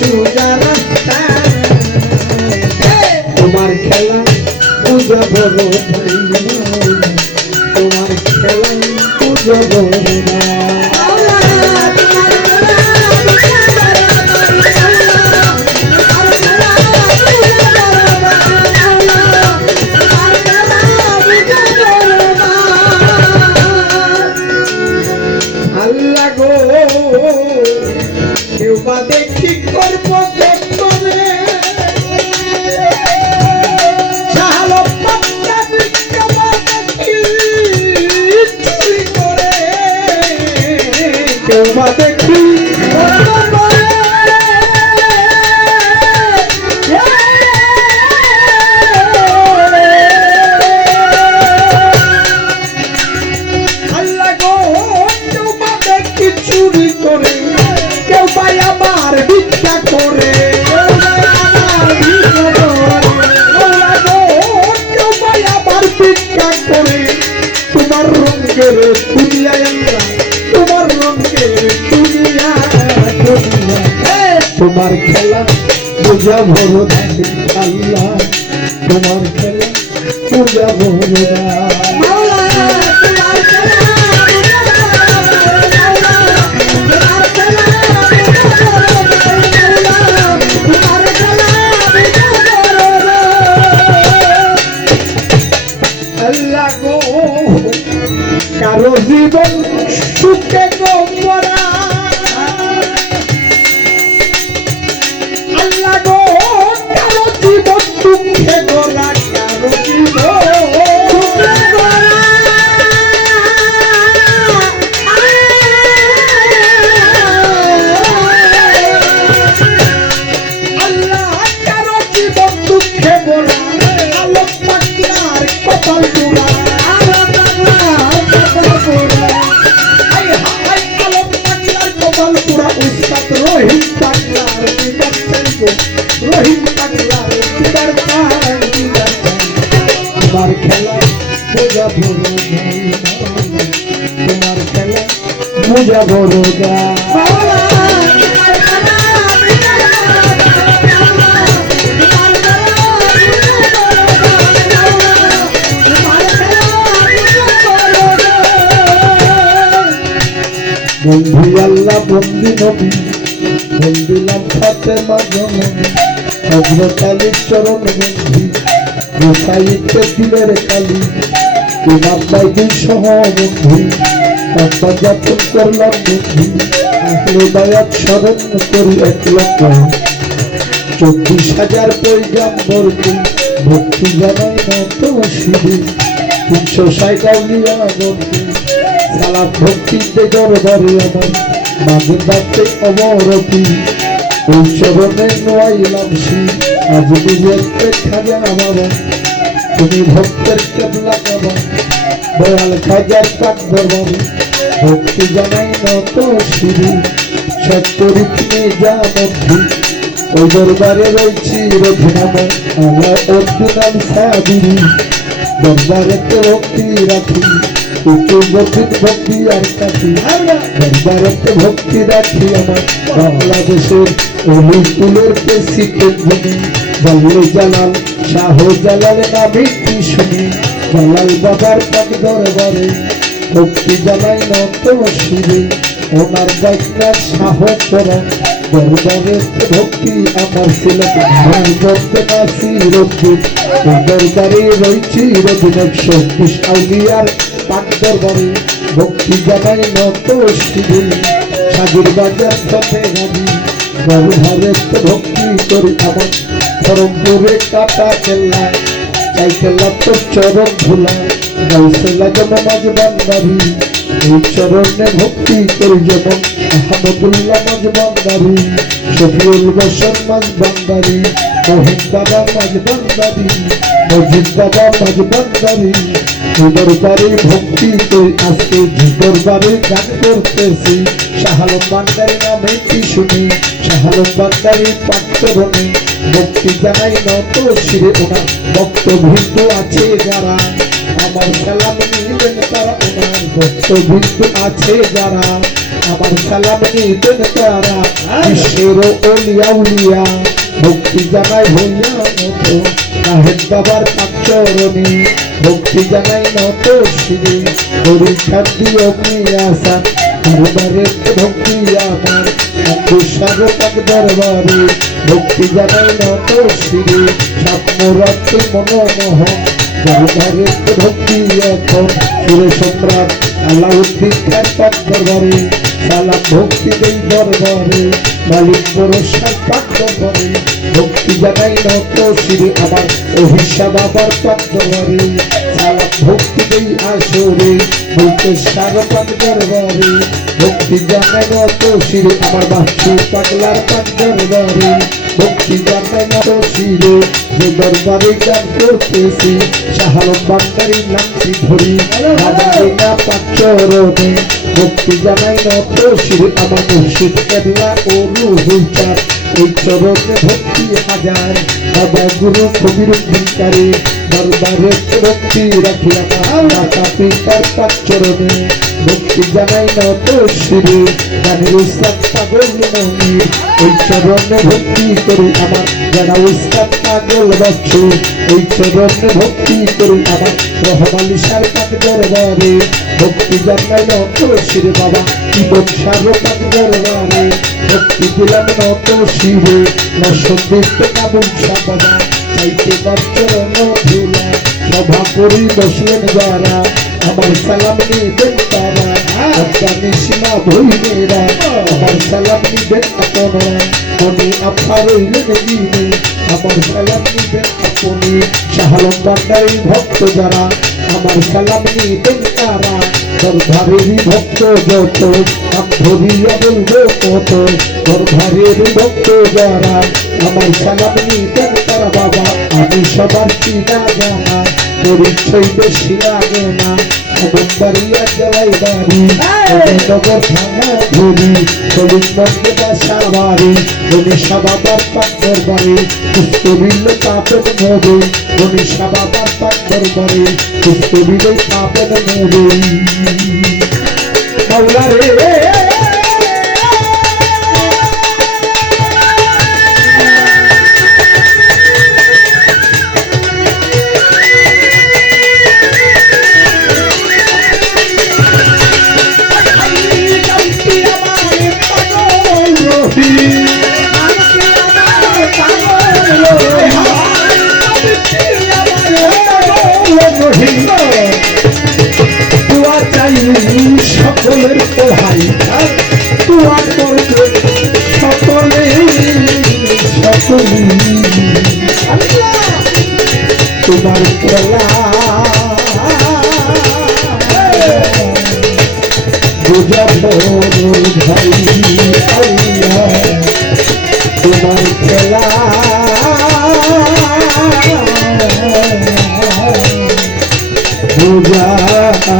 সোজা রাস্তা তোমার খেলা বুঝাবো তোমার খেলা বুঝাবো না আল্লাহ গো কেউ বা দেখি করবো দেখি আল্লাহ গো কেউ বা দেখি চুরি করে কেউ বা আবার ভিক্ষা করে কেউ বা আবার ভিক্ষা করে তোমার রঙের দুনিয়ায় তোমার রঙের দুনিয়া তোমার খেলা বুঝাবো না আল্লাহ তোমার খেলা বুঝাবো না আল্লাহ গো কারো জীবন সুখে গো মরা আল্লাহ গো কারো জীবন সুখে গোরা কারো জীবন সুখে গোরা আল্লাহ কারো জীবন সুখে গোরা আলো পাগলার কপাল পোড়া রহিম পাগলার রহিম পাগলার তোমার খেলা বুঝাবো তোমার খেলা বুঝাবো বন্ধু আল্লাহ বন্দি নবী বন্দিলাম ফাতেমা জননী হযরত আলীর চরণ বন্ধি রসাইতে দিলের কালী ইমাম বাইদির সহ বন্ধি যাপন করলাম বন্ধি আহলে বায়াত স্মরণ করি 1,24,000 পয়গাম্বরকে ভক্তি জানাই নত শিবে 360 আউলিয়া বন্ধি সালাত ভক্তিতে দরবারে আমার মাঝে বাড়তে অমরতি ওই চরণে নোয়াইলাম শি আজ নিজের খাজা বাবা তুমি ভক্তের কেবলা বাবা দয়াল খাজার পাক দরবারে ভক্তি জানাই নত শিবে সত্যরিত্মে যা মধ্যে ওই দরবারে রয়েছি রঘুনাম আমার অর্জুনাম সাবিরি দরবারেতে ভক্তি রাখি ভক্তি আর কাঠি দরবারতে ভক্তি রাখি আমার বাংলাদেশের অলিপুলের প্রেসিডেন্ট যিনি বল্লে জালাল শাহ জালাল নামে কি শুনি জালাল বাবার পাক দরবারে ভক্তি জানাই নত শিবে ওনার বাইকটা শাহ করা দরবারেতে ভক্তি আমার সিলেট দরবারে রয়েছি রবিন 120 আউলিয়ার পাক দরবারে ভক্তি জানাই নত শিবে সাগর বাজার পথে গাড়ি ব্যবহারে ভক্তি করি আমার ধরমপুরে কাটা কেল্লা চাইকেল্লা তোর চরণ ধুলা গাইসেলা যেমন আজ বান্দারি এই চরণে ভক্তি করি যেমন আহমদুল্লাহ মাঝ বান্দারি শফিউল বসন মাঝ বান্দারি মহিন বাবা মাঝ বান্দারি মজিদ বাবা মাঝ বান্দারি দরবারে ভক্তি করি আজকে দরবারে গান করতেছি শাহালম বান্দারি নামে কি শুনি শাহালম বান্দারি পাঠ্যভূমি ভক্তি জানাই নত শিরে ওনার ভক্তবৃন্দ আছে যারা আমার সালাম নিবেন তারা ওনার ভক্তবৃন্দ আছে যারা আমার সালাম নিতেন তারা বিশ্বের ওলিয়া উলিয়া ভক্তি জানাই হইয়া মতো নাহেদ বাবার পাঁচ চরণে ভক্তি জানাই নত শিরে পরীক্ষা দিও আসা দরবারে ভক্তি আমার তুষার পাক দরবারে ভক্তি জানাই নত শিরে স্বপ্ন রাত্রে মনোমোহন দরবারে ভক্তি এখন সুরে সম্রাট আলাউদ্দিন খান পাক দরবারে সালাম ভক্তি দেই দরবারে মালিক বরসার পাক দরবারে ভক্তি জানাই নত শিরে আমার অহিষা বাবার পাক দরবারে সালাম ভক্তি দেই আসরে বলতে সার পাক দরবারে ভক্তি জানাই নত শিরে আমার বাচ্চু পাগলার পাক দরবারে ভক্তি জানাই নত শিরে যে দরবারে গান করতেছি শাহালম বান্দারি নামটি ধরি না পাক চরণে ভক্তি জানাই নত শিরে আমার মুর্শিদ কেবলা ও রুহুল চাঁদ ওই চরণে ভক্তি হাজার বাবা গুরু কবির ভিকারে দরবারে ভক্তি রাখিয়া মাতা পিতার পাক চরণে ভক্তি জানাই নত শিরে গানের উস্তাদ পাগল মনির ওই চরণে ভক্তি করে আমার যারা উস্তাদ পাগল বাচ্চু ওই চরণে ভক্তি করে আমার রহমালি সার পাক দরবারে ভক্তি জানাই নত শিরে বাবা জীবন সার পাক দরবারে ভক্তি দিলাম নত শিরে নসন্দিত কাবুল সাবাবা চাইতে বাচ্চরণ ধুলা সভা করি বসলেন যারা আমার সালাম নিবেন তারা আফগানি সীমা ভইনেরা আমার সালাম নিবেন আপনারা মনে আফা রইলেন দিনে আমার সালাম নিবেন আপনি শাহালম বান্দারি ভক্ত যারা আমার সালাম নিবেন তারা দরবারেরই ভক্ত যত নাম ধরিয়া বলবো কত দরবারেরই ভক্ত যারা আমার সালাম নিবেন তারা বাবা আমি সবার চিনা জানা পরিচয় বেশি লাগে না বাড়িয়া জেলায় বাড়ি নগর থানা ধরি শরীর মধ্যে বাসা বাড়ি গণেশা বাবার পাক দরবারে পুষ্প বিল পাপের নবে গণেশা বাবার পাক দরবারে পুষ্প বিল পাপের নবে মাওলা রে সকলের পোহাই তুয়া করবে সকলে সকলে তোমার খেলা বুঝাবো ভাই তোমার খেলা বুঝাবো